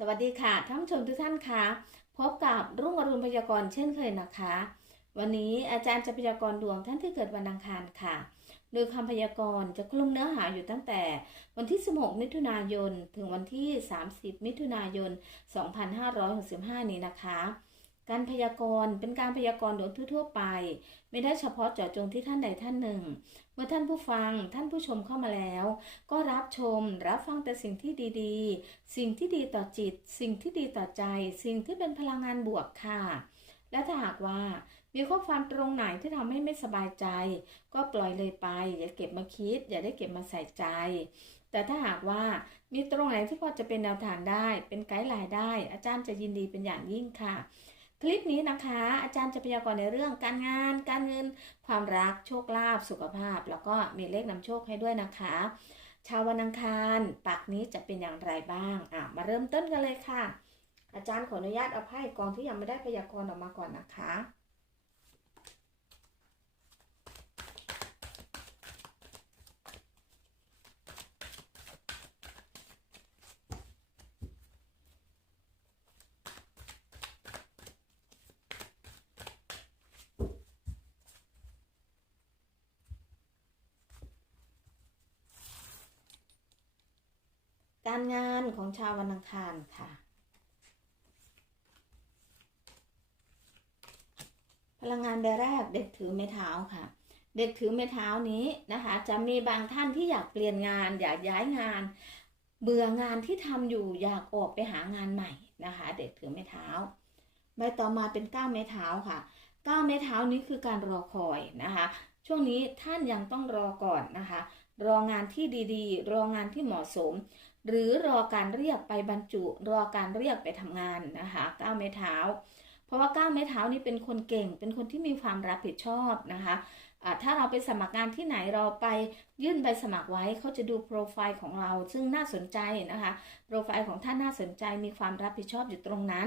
สวัสดีค่ะท่านผู้ชมทุกท่านคะพบกับรุ่งอรุณพยากรณ์เช่นเคยนะคะ วันนี้อาจารย์จะพยากรณ์ดวงท่านที่เกิดวันอังคารค่ะ โดยคำพยากรณ์จะคลุมเนื้อหาอยู่ตั้งแต่วันที่ 16 มิถุนายน ถึงวันที่ 30 มิถุนายน 2565 นี้นะคะ การพยากรณ์เป็นการพยากรณ์โดวงทั่วไป ไม่ได้เฉพาะเจาะจงที่ท่านใดท่านหนึ่ง เมื่อท่านผู้ฟังท่านผู้ชมเข้ามาแล้ว ก็รับชมรับฟังแต่สิ่งที่ดีๆ สิ่งที่ดีต่อจิต สิ่งที่ดีต่อใจ สิ่งที่เป็นพลังงานบวกค่ะ และถ้าหากว่ามีข้อความตรงไหนที่ทำให้ไม่สบายใจ ก็ปล่อยเลยไป อย่าเก็บมาคิด อย่าได้เก็บมาใส่ใจ แต่ถ้าหากว่ามีตรงไหนที่พอจะเป็นแนวทางได้ เป็นไกด์ไลน์ได้ อาจารย์จะยินดีเป็นอย่างยิ่งค่ะ คลิปนี้นะคะ อาจารย์จะพยากรณ์ในเรื่องการงาน การเงิน ความรักโชคลาภสุขภาพ แล้วก็มีเลขนำโชคให้ด้วยนะคะ ชาววันอังคารปากนี้จะเป็นอย่างไรบ้างอะมาเริ่มต้นกันเลยค่ะ อาจารย์ขออนุญาตเอาไพ่กองที่ยังไม่ได้พยากรณ์ออกมาก่อนนะคะ การงานของชาววันอังคารค่ะ พลังงานใบแรกเด็กถือไม้เท้าค่ะ เด็กถือไม้เท้านี้นะคะ จะมีบางท่านที่อยากเปลี่ยนงานอยากย้ายงาน เบื่องานที่ทำอยู่อยากออกไปหางานใหม่นะคะ เด็กถือไม้เท้าใบต่อมาเป็นก้าวไม้เท้าค่ะก้าวไม้เท้านี้คือการรอคอยนะคะ ช่วงนี้ท่านยังต้องรอก่อนนะคะ รองานที่ดีๆ รองานที่เหมาะสม หรือรอการเรียกไปบรรจุ รอการเรียกไปทำงานนะคะก้าวไม้เท้า เพราะว่าก้าวไม้เท้านี่เป็นคนเก่ง เป็นคนที่มีความรับผิดชอบนะคะะถ้าเราไปสมัครงานที่ไหนเราไปยื่นใบสมัครไว้เขาจะดูโปรไฟล์ของเราซึ่งน่าสนใจนะคะโปรไฟล์ของท่านน่าสนใจมีความรับผิดชอบอยู่ตรงนั้น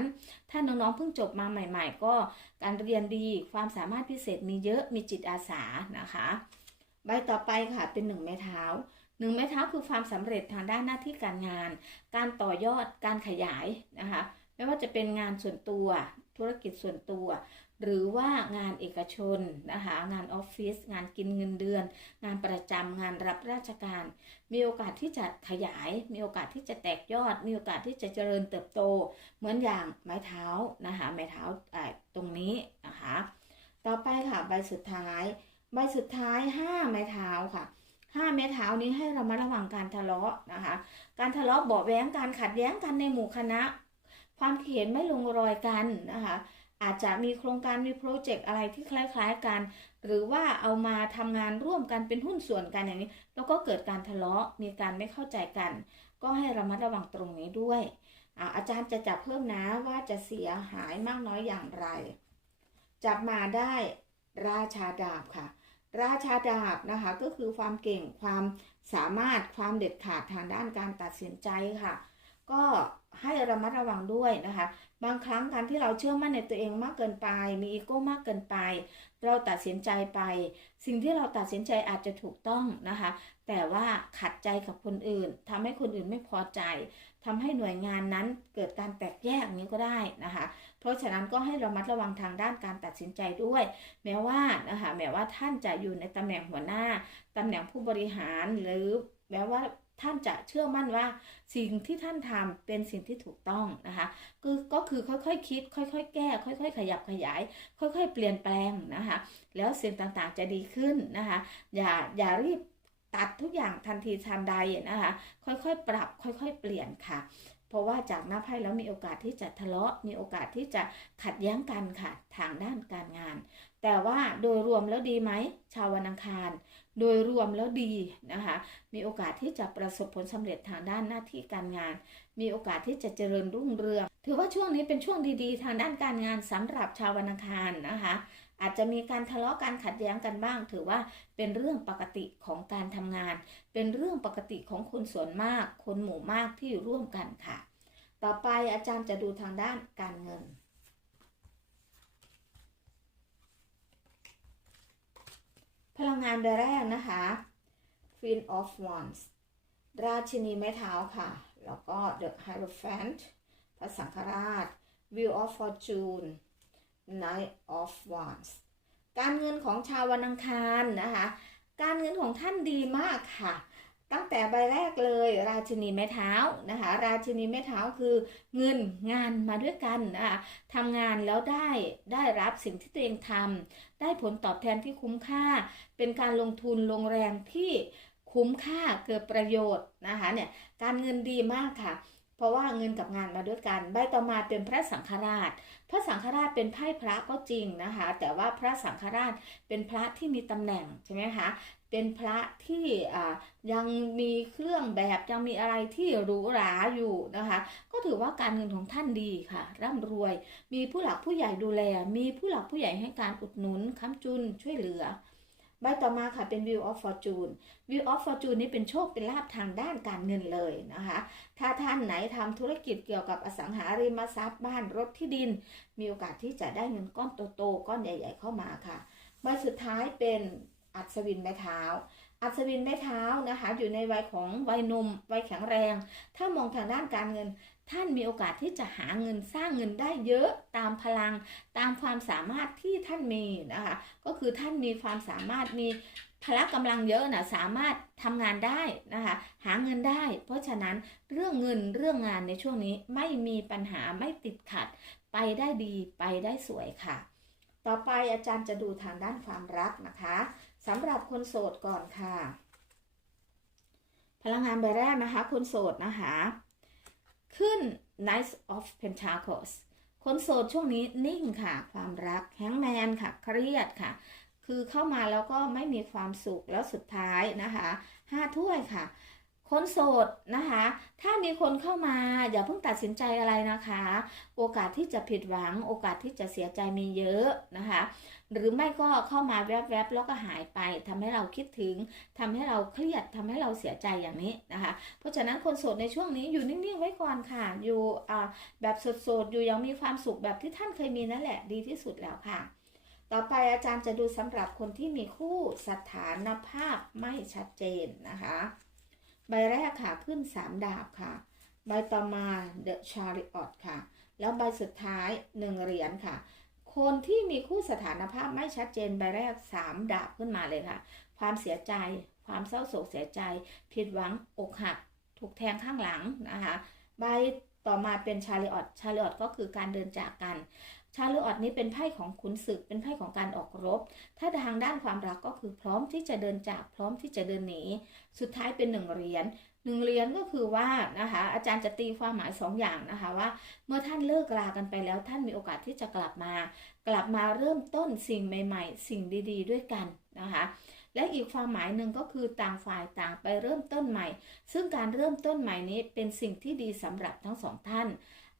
ถ้าน้องๆเพิ่งจบมาใหม่ ๆ ก็การเรียนดีความสามารถพิเศษมีเยอะมีจิตอาสานะคะ ใบต่อไปค่ะเป็นหนึ่งไม้เท้า หนึ่งไม้เท้าคือความสำเร็จทางด้านหน้าที่การงาน การต่อยอดการขยายนะคะไม่ว่าจะเป็นงานส่วนตัว ธุรกิจส่วนตัว หรือว่างานเอกชนนะคะงานออฟฟิศงานกินเงินเดือน งานประจำงานรับราชการ มีโอกาสที่จะขยาย มีโอกาสที่จะแตกยอด มีโอกาสที่จะเจริญเติบโต เหมือนอย่างไม้เท้านะคะไม้เท้าตรงนี้นะคะต่อไปค่ะใบสุดท้าย ใบสุดท้าย 5 ไม้เท้าค่ะ ห้าเม้เท้านี้ให้เรามาระวังการทะเลาะนะคะ การทะเลาะเบาแว้งการขัดแย้งกันในหมู่คณะ ความเห็นไม่ลงรอยกันนะคะ อาจจะมีโครงการมีโปรเจกต์อะไรที่คล้ายๆกัน หรือว่าเอามาทำงานร่วมกันเป็นหุ้นส่วนกันอย่างนี้ แล้วก็เกิดการทะเลาะมีการไม่เข้าใจกัน ก็ให้ระมัดระวังตรงนี้ด้วยอาจารย์จะจับเพิ่มนะว่าจะเสียหายมากน้อยอย่างไร จับมาได้ราชาดาบค่ะ ราชาดาบนะคะก็คือความเก่งความสามารถความเด็ดขาดทางด้านการตัดสินใจค่ะ ก็ให้ระมัดระวังด้วยนะคะ บางครั้งการที่เราเชื่อมั่นในตัวเองมากเกินไป มีอีโก้มากเกินไป เราตัดสินใจไป สิ่งที่เราตัดสินใจอาจจะถูกต้องนะคะ แต่ว่าขัดใจกับคนอื่นทำให้คนอื่นไม่พอใจทำให้หน่วยงานนั้นเกิดการแตกแยกนี้ก็ได้นะคะ เพราะฉะนั้นก็ให้ระมัดระวังทางด้านการตัดสินใจด้วย แม้ว่านะคะแม้ว่าท่านจะอยู่ในตำแหน่งหัวหน้าตำแหน่งผู้บริหารหรือแม้ว่าท่านจะเชื่อมั่นว่าสิ่งที่ท่านทำเป็นสิ่งที่ถูกต้องนะคะคือก็คือค่อยๆคคิด ค่อยๆ แก้ ค่อย ๆ ขยับขยาย ค่อย ๆ เปลี่ยนแปลงนะคะ แล้วสิ่งต่างๆจะดีขึ้นนะคะ อย่าอย่ารีบตัดทุกอย่างทันทีทันใดนะคะ ค่อยๆ ปรับ ค่อย ๆ เปลี่ยนค่ะ เพราะว่าจากหน้าไพ่แล้วมีโอกาสที่จะทะเลาะ มีโอกาสที่จะขัดแย้งกันค่ะทางด้านการงาน แต่ว่าโดยรวมแล้วดีไหม ชาววันอังคาร โดยรวมแล้วดีนะคะ มีโอกาสที่จะประสบผลสำเร็จทางด้านหน้าที่การงาน มีโอกาสที่จะเจริญรุ่งเรือง ถือว่าช่วงนี้เป็นช่วงดีๆ ทางด้านการงานสำหรับชาววันอังคารนะคะ อาจจะมีการทะเลาะการขัดแย้งกันบ้าง ถือว่าเป็นเรื่องปกติของการทำงาน เป็นเรื่องปกติของคนส่วนมาก คนหมู่มากที่ร่วมกันค่ะ ต่อไปอาจารย์จะดูทางด้านการเงินพลังงานใบแรกนะคะ Queen of Wands ราชินีไม้เท้าค่ะ แล้วก็ The Hierophant พระสังฆราช Wheel of Fortune Knight of Wands การเงินของชาววันอังคารนะคะ การเงินของท่านดีมากค่ะ ตั้งแต่ใบแรกเลย ราชินีไม้เท้านะคะ ราชินีไม้เท้าคือเงินงานมาด้วยกันนะคะทำงานแล้วได้ได้รับสิ่งที่ตัวเองทำได้ผลตอบแทนที่คุ้มค่า เป็นการลงทุนลงแรงที่คุ้มค่าเกิดประโยชน์นะคะเนี่ยการเงินดีมากค่ะ เพราะว่าเงินกับงานมาด้วยกัน ใบต่อมาเป็นพระสังฆราช พระสังฆราชเป็นไพ่พระก็จริงนะคะ แต่ว่าพระสังฆราชเป็นพระที่มีตำแหน่งใช่ไหมคะเป็นพระที่ยังมีเครื่องแบบยังมีอะไรที่หรูหราอยู่นะคะ ก็ถือว่าการเงินของท่านดีค่ะ ร่ำรวย มีผู้หลักผู้ใหญ่ดูแล มีผู้หลักผู้ใหญ่ให้การอุดหนุนค้ำจุนช่วยเหลือ ใบต่อมาค่ะเป็น View of Fortune View of Fortune นี้เป็นโชคเป็นลาภทางด้านการเงินเลยนะคะ ถ้าท่านไหนทำธุรกิจเกี่ยวกับอสังหาริมทรัพย์บ้านรถที่ดิน มีโอกาสที่จะได้เงินก้อนโตๆก้อนใหญ่ ๆ เข้ามาค่ะ ใบสุดท้ายเป็นอัศวินไม้เท้า อัศวินไม้เท้านะคะ อยู่ในวัยของวัยนมวัยแข็งแรง ถ้ามองทางด้านการเงิน ท่านมีโอกาสที่จะหาเงินสร้างเงินได้เยอะตามพลังตามความสามารถที่ท่านมีนะคะ ก็คือท่านมีความสามารถมีพละกำลังเยอะนะสามารถทำงานได้นะคะหาเงินได้ เพราะฉะนั้นเรื่องเงินเรื่องงานในช่วงนี้ไม่มีปัญหาไม่ติดขัด ไปได้ดีไปได้สวยค่ะ ต่อไปอาจารย์จะดูทางด้านความรักนะคะ สำหรับคนโสดก่อนค่ะ พลังงานใบแรกนะคะคนโสดนะคะขึ้น Knight of Pentacles คนโสดช่วงนี้นิ่งค่ะ ความรักแฮงแมนค่ะ เครียดค่ะ คือเข้ามาแล้วก็ไม่มีความสุขแล้วสุดท้ายนะคะห้าถ้วยค่ะ คนโสดนะคะ ถ้ามีคนเข้ามาอย่าเพิ่งตัดสินใจอะไรนะคะ โอกาสที่จะผิดหวัง โอกาสที่จะเสียใจมีเยอะนะคะ หรือไม่ก็เข้ามาแวบๆแล้วก็หายไปทำให้เราคิดถึงทำให้เราเครียดทำให้เราเสียใจอย่างนี้นะคะ เพราะฉะนั้นคนโสดในช่วงนี้อยู่นิ่งๆไว้ก่อนค่ะ อยู่แบบโสดๆอยู่ยังมีความสุขแบบที่ท่านเคยมีนั่นแหละดีที่สุดแล้วค่ะ ต่อไปอาจารย์จะดูสำหรับคนที่มีคู่สถานภาพไม่ชัดเจนนะคะ ใบแรกค่ะขึ้น 3 ดาบค่ะ ใบต่อมา The Chariot ค่ะ แล้วใบสุดท้าย 1 เหรียญค่ะ คนที่มีคู่สถานภาพไม่ชัดเจนใบแรก 3 ดาบขึ้นมาเลยค่ะ ความเสียใจ ความเศร้าโศกเสียใจ ผิดหวังอกหัก ถูกแทงข้างหลังนะคะ ใบต่อมาเป็นชาลิออตชาลิออตก็คือการเดินจากกัน ชาลิออตนี้เป็นไพ่ของขุนศึก เป็นไพ่ของการออกรบ ถ้าทางด้านความรักก็คือพร้อมที่จะเดินจากพร้อมที่จะเดินหนี สุดท้ายเป็นหนึ่งเหรียญหนึ่งเหรียญก็คือว่านะคะอาจารย์จะตีความหมายสองอย่างนะคะว่า เมื่อท่านเลิกรากันไปแล้วท่านมีโอกาสที่จะกลับมา กลับมาเริ่มต้นสิ่งใหม่ ๆ สิ่งดี ๆ ด้วยกันนะคะและอีกความหมายหนึ่งก็คือต่างฝ่ายต่างไปเริ่มต้นใหม่ ซึ่งการเริ่มต้นใหม่นี้เป็นสิ่งที่ดีสำหรับทั้งสองท่าน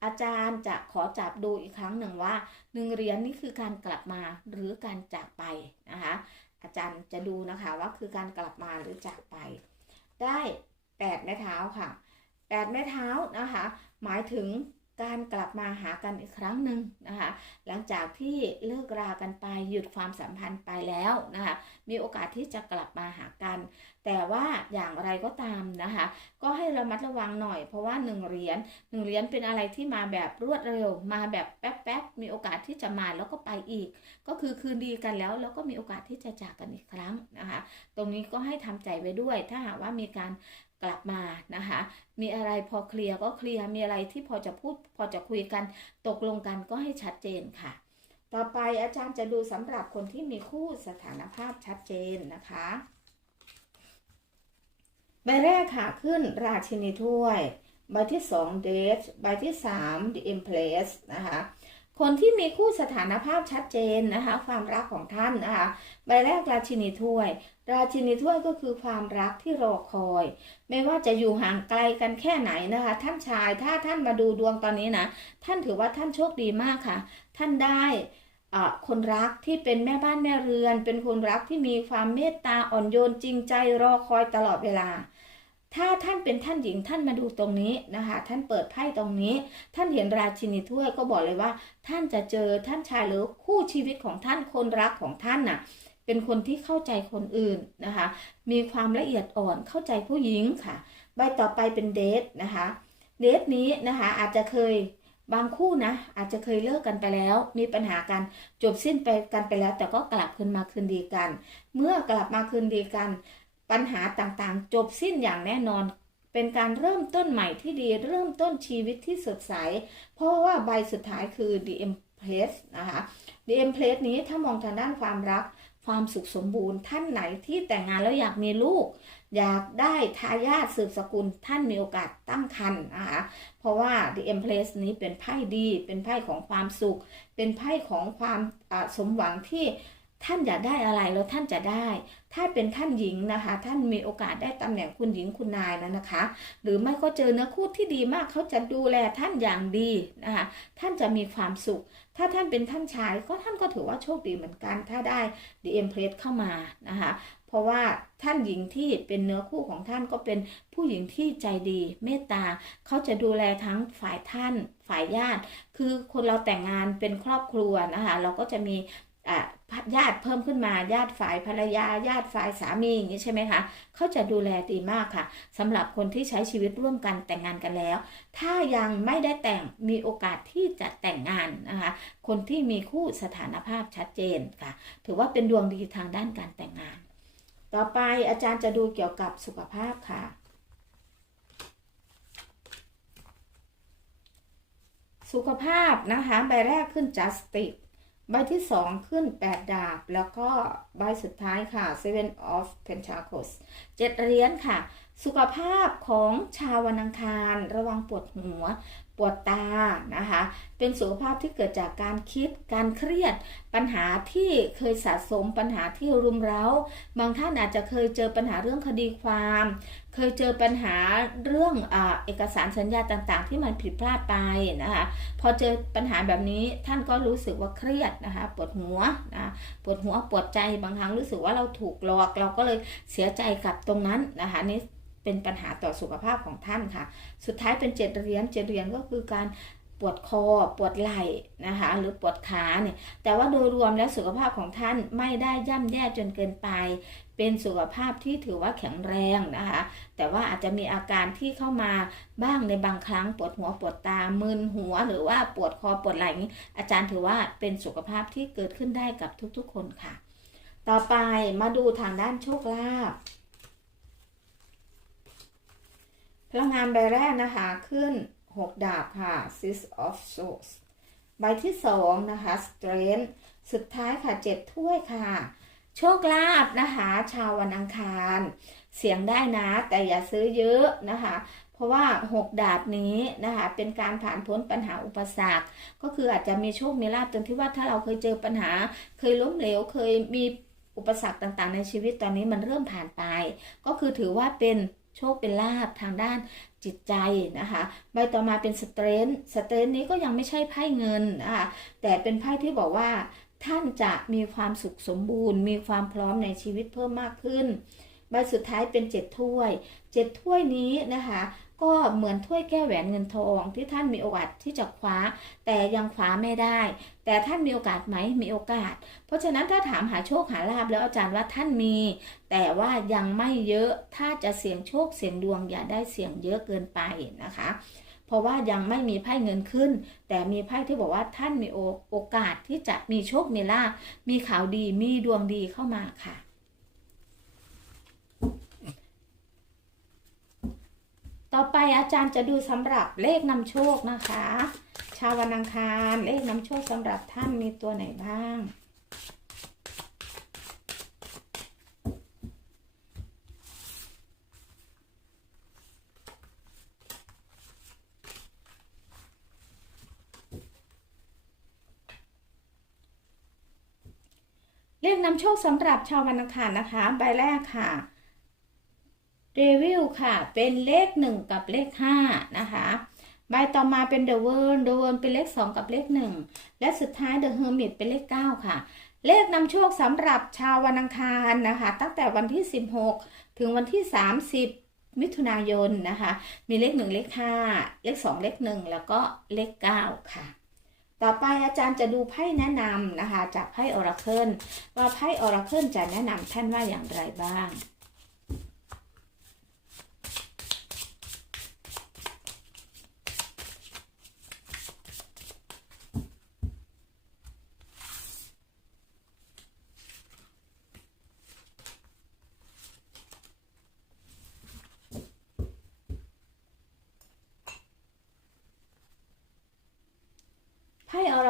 อาจารย์จะขอจับดูอีกครั้งหนึ่งว่าหนึ่งเหรียญนี่คือการกลับมาหรือการจากไปนะคะ อาจารย์จะดูนะคะว่าคือการกลับมาหรือจากไป ได้แปดไม้เท้าค่ะแปดไม้เท้านะคะ หมายถึงการกลับมาหากันอีกครั้งหนึ่งนะคะ หลังจากที่เลิกรากันไปหยุดความสัมพันธ์ไปแล้วนะคะ มีโอกาสที่จะกลับมาหากันแต่ว่าอย่างไรก็ตามนะคะ ก็ให้ระมัดระวังหน่อย เพราะว่าหนึ่งเหรียญหนึ่งเหรียญเป็นอะไรที่มาแบบรวดเร็ว มาแบบแป๊บๆมีโอกาสที่จะมาแล้วก็ไปอีก ก็คือคืนดีกันแล้ว แล้วก็มีโอกาสที่จะจากกันอีกครั้งนะคะ ตรงนี้ก็ให้ทำใจไว้ด้วย ถ้าหากว่ามีการกลับมานะคะ มีอะไรพอเคลียร์ก็เคลียร์ มีอะไรที่พอจะพูดพอจะคุยกัน ตกลงกันก็ให้ชัดเจนค่ะ ต่อไปอาจารย์จะดูสำหรับคนที่มีคู่สถานภาพชัดเจนนะคะ ใบแรกค่ะขึ้นราชินีถ้วย ใบที่สองเดทใบที่สาม the empress นะคะคนที่มีคู่สถานภาพชัดเจนนะคะความรักของท่านนะคะใบแรกราชินีถ้วย ราชินีถ้วยก็คือความรักที่รอคอย ไม่ว่าจะอยู่ห่างไกลกันแค่ไหนนะคะ ท่านชายถ้าท่านมาดูดวงตอนนี้นะท่านถือว่าท่านโชคดีมากค่ะ ท่านได้ คนรักที่เป็นแม่บ้านแม่เรือน เป็นคนรักที่มีความเมตตาอ่อนโยนจริงใจรอคอยตลอดเวลา ถ้าท่านเป็นท่านหญิงท่านมาดูตรงนี้นะคะ ท่านเปิดไพ่ตรงนี้ ท่านเห็นราชินีถ้วยก็บอกเลยว่า ท่านจะเจอท่านชายหรือคู่ชีวิตของท่านคนรักของท่านน่ะเป็นคนที่เข้าใจคนอื่นนะคะ มีความละเอียดอ่อนเข้าใจผู้หญิงค่ะ ใบต่อไปเป็นเดทนะคะ เดทนี้นะคะอาจจะเคย บางคู่นะอาจจะเคยเลิกกันไปแล้ว มีปัญหากันจบสิ้นไปกันไปแล้ว แต่ก็กลับคืนมาคืนดีกัน เมื่อกลับมาคืนดีกัน ปัญหาต่างๆ จบสิ้นอย่างแน่นอน เป็นการเริ่มต้นใหม่ที่ดีเริ่มต้นชีวิตที่สดใส เพราะว่าใบสุดท้ายคือ The Empress นะคะ The Empress นี้ถ้ามองทางด้านความรักความสุขสมบูรณ์ท่านไหนที่แต่งงานแล้วอยากมีลูก อยากได้ทายาทสืบสกุลท่านมีโอกาสตั้งครรภ์นะคะเพราะว่า The Empress นี้เป็นไพ่ดี เป็นไพ่ของความสุข เป็นไพ่ของความสมหวังที่ท่านอยากได้อะไรแล้วท่านจะได้ ถ้าเป็นท่านหญิงนะคะ ท่านมีโอกาสได้ตำแหน่งคุณหญิงคุณนายแล้วนะคะ หรือไม่ก็เจอเนื้อคู่ที่ดีมากเขาจะดูแลท่านอย่างดีนะคะ ท่านจะมีความสุข ถ้าท่านเป็นท่านชายก็ท่านก็ถือว่าโชคดีเหมือนกัน ถ้าได้ The Empress เข้ามานะคะ เพราะว่าท่านหญิงที่เป็นเนื้อคู่ของท่านก็เป็นผู้หญิงที่ใจดีเมตตาเขาจะดูแลทั้งฝ่ายท่านฝ่ายญาติ คือคนเราแต่งงานเป็นครอบครัวนะคะเราก็จะมีญาติเพิ่มขึ้นมาญาติฝ่ายภรรยาญาติฝ่ายสามีอย่างนี้ใช่ไหมคะเขาจะดูแลดีมากค่ะสำหรับคนที่ใช้ชีวิตร่วมกันแต่งงานกันแล้ว ถ้ายังไม่ได้แต่งมีโอกาสที่จะแต่งงานนะคะคนที่มีคู่สถานภาพชัดเจนค่ะ ถือว่าเป็นดวงดีทางด้านการแต่งงาน ต่อไปอาจารย์จะดูเกี่ยวกับสุขภาพค่ะ สุขภาพนะคะใบแรกขึ้น justice ใบที่สองขึ้น8ดาบ แล้วก็ใบสุดท้ายค่ะ seven of pentacles เจ็ดเหรียญค่ะ สุขภาพของชาววันอังคาร ระวังปวดหัว ปวดตานะคะ เป็นสุขภาพที่เกิดจากการคิดการเครียด ปัญหาที่เคยสะสมปัญหาที่รุมเร้า บางท่านอาจจะเคยเจอปัญหาเรื่องคดีความ เคยเจอปัญหาเรื่องอเอกสารสัญญาต่างๆ ที่มันผิดพลาดไปนะคะพอเจอปัญหาแบบนี้ท่านก็รู้สึกว่าเครียดนะคะปวดหัวนะปวดหัวปวดใจบางครั้งรู้สึกว่าเราถูกหลอก เราก็เลยเสียใจกับตรงนั้นนะคะนี่ เป็นปัญหาต่อสุขภาพของท่านค่ะ สุดท้ายเป็นเจ็ดเหรียญเจ็ดเหรียญก็คือการปวดคอปวดไหล่นะคะหรือปวดขาเนี่ยแต่ว่าโดยรวมแล้วสุขภาพของท่านไม่ได้ย่ำแย่จนเกินไป เป็นสุขภาพที่ถือว่าแข็งแรงนะคะแต่ว่าอาจจะมีอาการที่เข้ามาบ้างในบางครั้งปวดหัวปวดตามึนหัว หรือว่าปวดคอปวดไหล่นี้อาจารย์ถือว่าเป็นสุขภาพที่เกิดขึ้นได้กับทุกๆคนค่ะ ต่อไปมาดูทางด้านโชคลาภ พลังงานใบแรกนะคะขึ้น 6 ดาบค่ะ six of swords ใบที่สองนะคะ strength สุดท้ายค่ะ 7 ถ้วยค่ะ โชคลาภนะคะ ชาววันอังคาร เสียงได้นะ แต่อย่าซื้อเยอะนะคะเพราะว่า 6 ดาบนี้นะคะเป็นการผ่านพ้นปัญหาอุปสรรค ก็คืออาจจะมีโชค มีลาภตรงที่ว่าถ้าเราเคยเจอปัญหา เคยล้มเหลว เคยมีอุปสรรคต่างๆ ในชีวิตตอนนี้มันเริ่มผ่านไป ก็คือถือว่าเป็น โชคเป็นลาบทางด้านจิตใจนะคะ ใบต่อมาเป็นสเตรนสเตรนนี้ก็ยังไม่ใช่ไพ่เงินนะคะแต่เป็นไพ่ที่บอกว่า ท่านจะมีความสุขสมบูรณ์ มีความพร้อมในชีวิตเพิ่มมากขึ้น ใบสุดท้ายเป็นเจ็ดถ้วยเจ็ดถ้วยนี้นะคะ ก็เหมือนถ้วยแก้วแหวนเงินทองที่ท่านมีโอกาสที่จะคว้า แต่ยังคว้าไม่ได้ แต่ท่านมีโอกาสไหมมีโอกาส เพราะฉะนั้นถ้าถามหาโชคหาลาบแล้วอาจารย์ว่าท่านมี แต่ว่ายังไม่เยอะถ้าจะเสี่ยงโชคเสี่ยงดวงอย่าได้เสี่ยงเยอะเกินไปนะคะเพราะว่ายังไม่มีไพ่เงินขึ้น แต่มีไพ่ที่บอกว่าท่านมีโอโอกาสที่จะมีโชคมีลาภมีข่าวดีมีดวงดีเข้ามาค่ะ ต่อไปอาจารย์จะดูสำหรับเลขนำโชคนะคะ ชาววันอังคารเลขนำโชคสำหรับท่านมีตัวไหนบ้าง เลขนำโชคสำหรับชาววันอังคารนะคะ ใบแรกค่ะ เดวิลค่ะ เป็นเลขหนึ่งกับเลขห้านะคะใบต่อมาเป็นเดอะเวิร์นเดอะเวิร์นเป็นเลขสองกับเลขหนึ่งและสุดท้ายเดอะเฮอร์มิตเป็นเลขเก้าค่ะ เลขนำโชคสำหรับชาววันอังคารนะคะ ตั้งแต่วันที่ 16 ถึงวันที่ 30 มิถุนายนนะคะ มีเลขหนึ่งเลขห้าเลขสองเลขหนึ่งแล้วก็เลขเก้าค่ะ ต่อไปอาจารย์จะดูไพ่แนะนำนะคะ จากไพ่ออราเคิลว่าไพ่ออราเคิลจะแนะนำท่านว่าอย่างไรบ้าง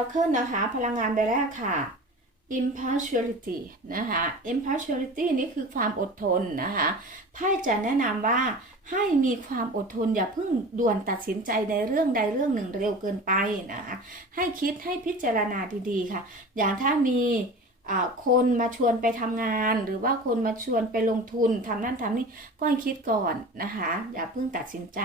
อ ขึ้นนะคะ พลังงานใบแรกค่ะ impartiality นะคะ impartiality นี่คือความอดทนนะคะไพ่จะแนะนำว่าให้มีความอดทนอย่าเพิ่งด่วนตัดสินใจในเรื่องใดเรื่องหนึ่งเร็วเกินไปนะคะให้คิดให้พิจารณาดีๆค่ะ อย่างถ้ามี คนมาชวนไปทำงาน หรือว่าคนมาชวนไปลงทุนทำนั่นทำนี่ก็ให้คิดก่อนนะคะ อย่าเพิ่งตัดสินใจ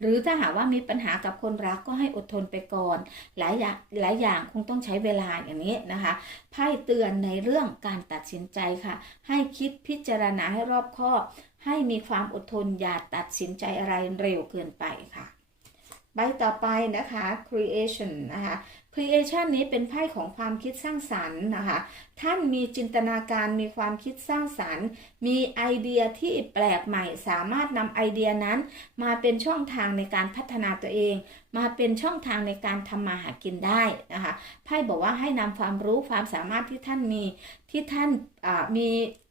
หรือถ้าหากว่ามีปัญหากับคนรักก็ให้อดทนไปก่อน หลายอย่างหลายอย่างคงต้องใช้เวลาอย่างนี้นะคะไพ่เตือนในเรื่องการตัดสินใจค่ะ ให้คิดพิจารณาให้รอบคอบ ให้มีความอดทนอย่าตัดสินใจอะไรเร็วเกินไปค่ะ ใบต่อไปนะคะ creation นะคะ creation นี้เป็นไพ่ของความคิดสร้างสรรค์นะคะ ท่านมีจินตนาการมีความคิดสร้างสรรค์ มีไอเดียที่แปลกใหม่ สามารถนำไอเดียนั้น มาเป็นช่องทางในการพัฒนาตัวเอง มาเป็นช่องทางในการทำมาหากินได้นะคะ ไพ่บอกว่าให้นำความรู้ความสามารถที่ท่านมีที่ท่านมี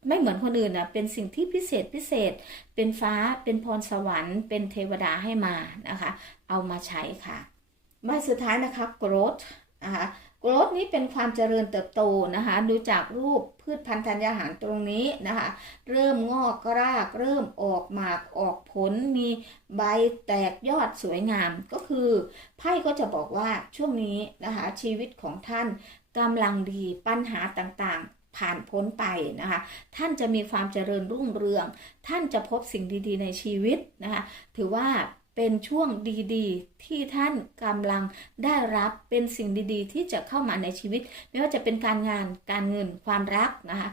ไม่เหมือนคนอื่นนะเป็นสิ่งที่พิเศษพิเศษ เป็นฟ้าเป็นพรสวรรค์ เป็นเทวดาให้มานะคะ เอามาใช้ค่ะใบสุดท้ายนะคะ growth นะคะ growth นี้เป็นความเจริญเติบโตนะคะ ดูจากรูปพืชพันธุ์ธัญญาหารตรงนี้นะคะ เริ่มงอกราก เริ่มออกหมากออกผล มีใบแตกยอดสวยงามก็คือ ไพ่ก็จะบอกว่าช่วงนี้นะคะชีวิตของท่านกำลังดีปัญหาต่างๆ ผ่านพ้นไปนะคะ ท่านจะมีความเจริญรุ่งเรือง ท่านจะพบสิ่งดีๆ ในชีวิตนะคะ ถือว่าเป็นช่วงดีๆ ที่ท่านกำลังได้รับเป็นสิ่งดีๆ ที่จะเข้ามาในชีวิต ไม่ว่าจะเป็นการงานการเงินความรักนะคะ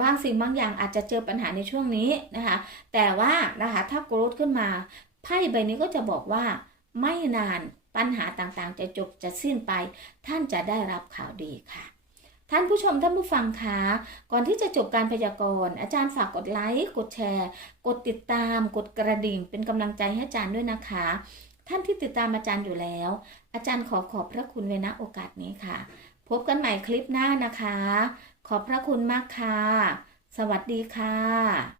บางสิ่งบางอย่างอาจจะเจอปัญหาในช่วงนี้นะคะ แต่ว่านะคะถ้าโกรธขึ้นมาไพ่ใบนี้ก็จะบอกว่าไม่นานปัญหาต่างๆ จะจบจะสิ้นไป ท่านจะได้รับข่าวดีค่ะ ท่านผู้ชมท่านผู้ฟังคะ ก่อนที่จะจบการพยากรณ์อาจารย์ฝากกดไลค์ กดแชร์ กดติดตาม กดกระดิ่ง เป็นกำลังใจให้อาจารย์ด้วยนะคะ ท่านที่ติดตามอาจารย์อยู่แล้ว อาจารย์ขอขอบพระคุณไว้ณโอกาสนี้ค่ะ พบกันใหม่คลิปหน้านะคะ ขอบพระคุณมากค่ะ สวัสดีค่ะ